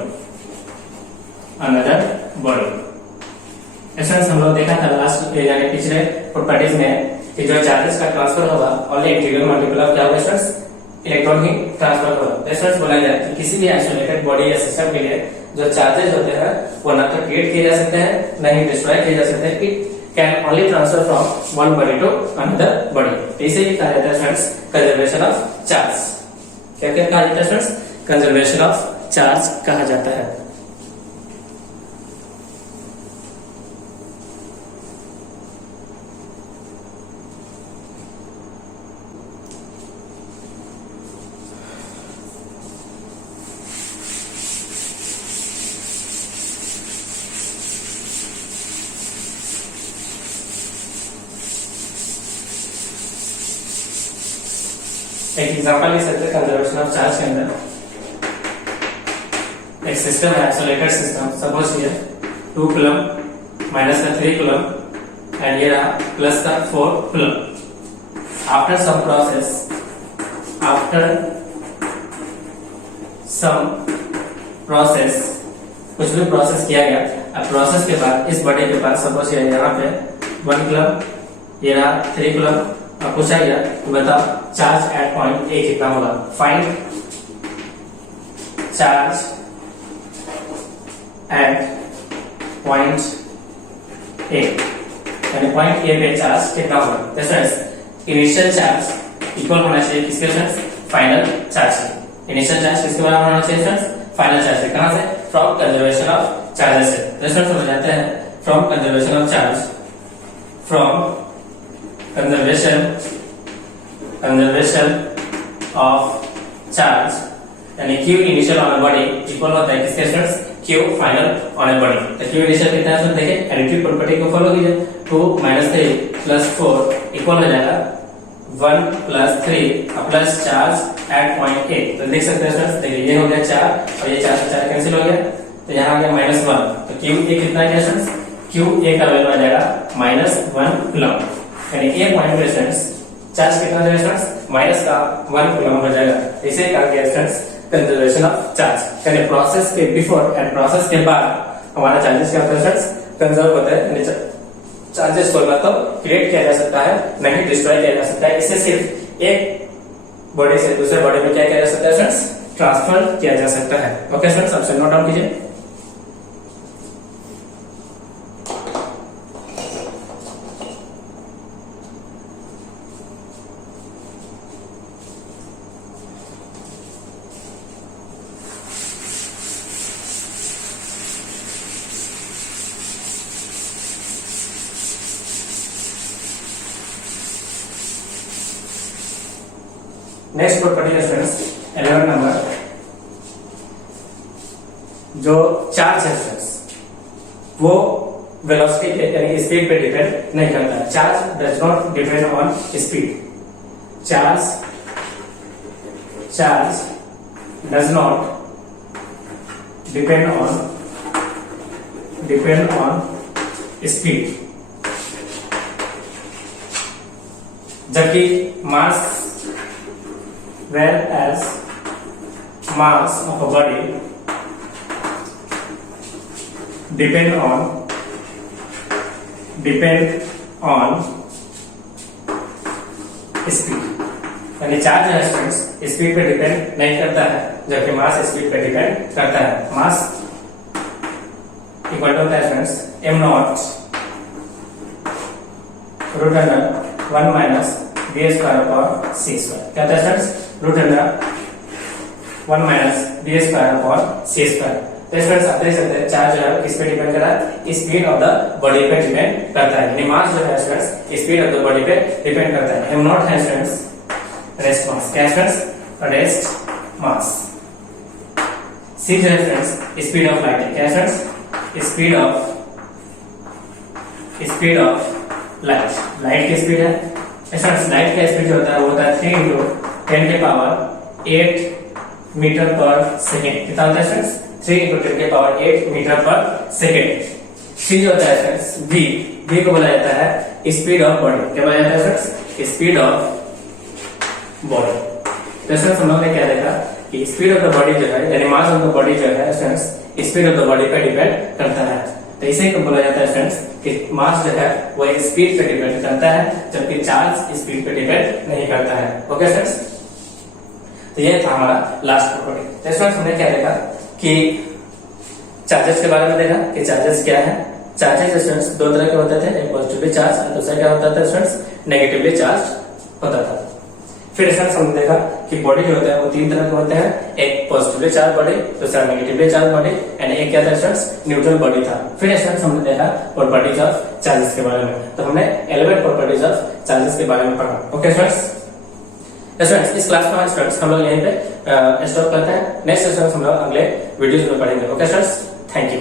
Students हम लोग देखा था last यानी पिछले properties में कि जो charges का ट्रांसफर होगा ओनली इंटीग्रल मल्टीपल ऑफ क्या होगा स्टूडेंट्स इलेक्ट्रॉन ही ट्रांसफर होगा। स्टूडेंट्स बोला गया कि किसी भी आइसोलेटेड बॉडी या सिस्टम के लिए जो चार्जेस होते हैं वो ना तो क्रिएट किए जा सकते हैं ना ही डिस्ट्रॉय किए जा सकते हैं। It can only transfer from one body to another body. इसे ही कहा जाता है स्टूडेंट्स कंजर्वेशन ऑफ चार्ज। क्या क्या कहा जाता है स्टूडेंट्स? कंजर्वेशन ऑफ चार्ज कहा जाता है। एक एग्जांपल ले सकते हैं कंजर्वेशन ऑफ चार्ज के अंदर। एक सिस्टम है isolated system, suppose here 2 coulomb minus का 3 कूलम एंड ये रहा प्लस का 4 कूलम। आफ्टर सम प्रोसेस कुछ भी प्रोसेस किया गया। अब प्रोसेस के बाद इस बॉडी के पास सपोज यहाँ पे 1 कूलम, ये रहा 3 कूलम। अब पूछा गया तो बताओ चार्ज एट पॉइंट ए कितना होगा। Find charge at point A, यानी पॉइंट ए पे चार्ज कितना होगा। तो फ्रेंड्स इनिशियल चार्ज इक्वल होना चाहिए किसके फ्रेंड्स? फाइनल चार्ज से। इनिशियल चार्ज किसके बराबर होना चाहिए फ्रेंड्स? फाइनल चार्ज से। कहां से? फ्रॉम कंजर्वेशन ऑफ चार्जेस से। तो फ्रेंड्स हो जाते हैं from conservation of charge, from conservation of charge यानी Q initial on a body equal होता है किसके students? Q final on a body। तो Q initial कितना है देखिए, एडिटिव प्रॉपर्टी को फॉलो कीजिए। 2 - 3 + 4 इक्वल हो जाएगा 1 + 3 plus charge at point A. तो देख सकते हैं स्टूडेंट्स, देखिए ये हो गया 4 और ये 4 से 4 कैंसिल हो गया, तो यहाँ आ गया -1। तो Q ए कितना है स्टूडेंट्स? Q ए का वैल्यू आ जाएगा -1 कूलम, यानी ए पॉइंट पे स्टूडेंट्स चार्ज कितना हो जाएगा? माइनस का 1 कूलम हो जाएगा। इसे कहा गया स्टूडेंट्स कंजर्वेशन ऑफ चार्ज। यानी प्रोसेस के बिफोर एंड प्रोसेस के बाद हमारा चार्जेस क्या होता है स्टूडेंट्स? कंजर्व होता है। यानी चार्जेस को ना तो क्रिएट किया जा सकता है ना ही डिस्ट्रॉय किया जा सकता है। इससे सिर्फ एक बॉडी से दूसरे बॉडी में क्या किया जा सकता है स्टूडेंट्स? ट्रांसफर किया जा सकता है। Okay students, option note down कीजिए। नेक्स्ट प्रॉपर्टी है स्टूडेंट्स 11 नंबर, जो चार्ज है स्टूडेंट्स वो वेलोसिटी पे यानी स्पीड पे डिपेंड नहीं करता है। Charge does not depend on speed. Charge does not depend on speed, जबकि मास whereas mass of a body depend on speed. यानी चार्ज है स्टूडेंट्स स्पीड पे डिपेंड नहीं करता है, जबकि मास स्पीड पे डिपेंड करता है। मास इक्वल टू होता है स्टूडेंट्स m0 √1 - b² c²। क्या होता है स्टूडेंट्स? √1 - b² c²। तो स्टूडेंट्स आप देख सकते हैं चार्ज जो है किस पे डिपेंड कर रहा है? स्पीड ऑफ द बॉडी पे डिपेंड करता है। यानी मास जो है students speed of the body पे डिपेंड करता है। m0 है स्टूडेंट्स रेस्ट मास। क्या स्टूडेंट्स? Rest mass. c जो है स्टूडेंट्स स्पीड ऑफ लाइट है। क्या students? Speed of light. Light की स्पीड है स्टूडेंट्स, लाइट का स्पीड जो होता है वो होता है 3 × 10⁸ मीटर पर सेकेंड। कितना होता है स्टूडेंट्स? 3 × 10⁸ मीटर पर सेकेंड। सी जो होता है स्टूडेंट्स v को बोला जाता है स्पीड ऑफ बॉडी। क्या बोला जाता है स्टूडेंट्स? Speed of body. तो स्टूडेंट्स हम लोग ने क्या देखा कि स्पीड ऑफ द बॉडी जो है यानी मास ऑफ द बॉडी जो है students speed of the body पे डिपेंड करता है। तो इसे को बोला जाता है स्टूडेंट्स कि मास जो है वो स्पीड पे डिपेंड करता है जबकि चार्ज स्पीड पे डिपेंड नहीं करता है। ओके स्टूडेंट्स, तो ये था हमारा लास्ट प्रॉपर्टी। तो स्टूडेंट्स हमने क्या देखा कि चार्जेस के बारे में देखा कि चार्जेस क्या है। चार्जेस स्टूडेंट्स दो तरह के होते थे, एक पॉजिटिवली चार्ज और दूसरा क्या होता था स्टूडेंट्स नेगेटिवली चार्ज होता था। फिर स्टूडेंट्स हमने देखा कि बॉडी जो होता है वो तीन तरह के होते हैं, एक पॉजिटिवली चार्ज बॉडी, दूसरा नेगेटिवली चार्ज बॉडी एंड एक क्या था स्टूडेंट्स न्यूट्रल बॉडी था। फिर स्टूडेंट्स हमने देखा प्रॉपर्टीज ऑफ चार्जेस के बारे में। तो हमने 11 प्रॉपर्टीज ऑफ चार्जेस के बारे में पढ़ा। ओके स्टूडेंट्स, इस क्लास में स्टूडेंट्स हम लोग यहीं पे स्टॉप करते हैं। नेक्स्ट स्टूडेंट्स हम लोग अगले वीडियोस में पढ़ेंगे। Okay students, thank you.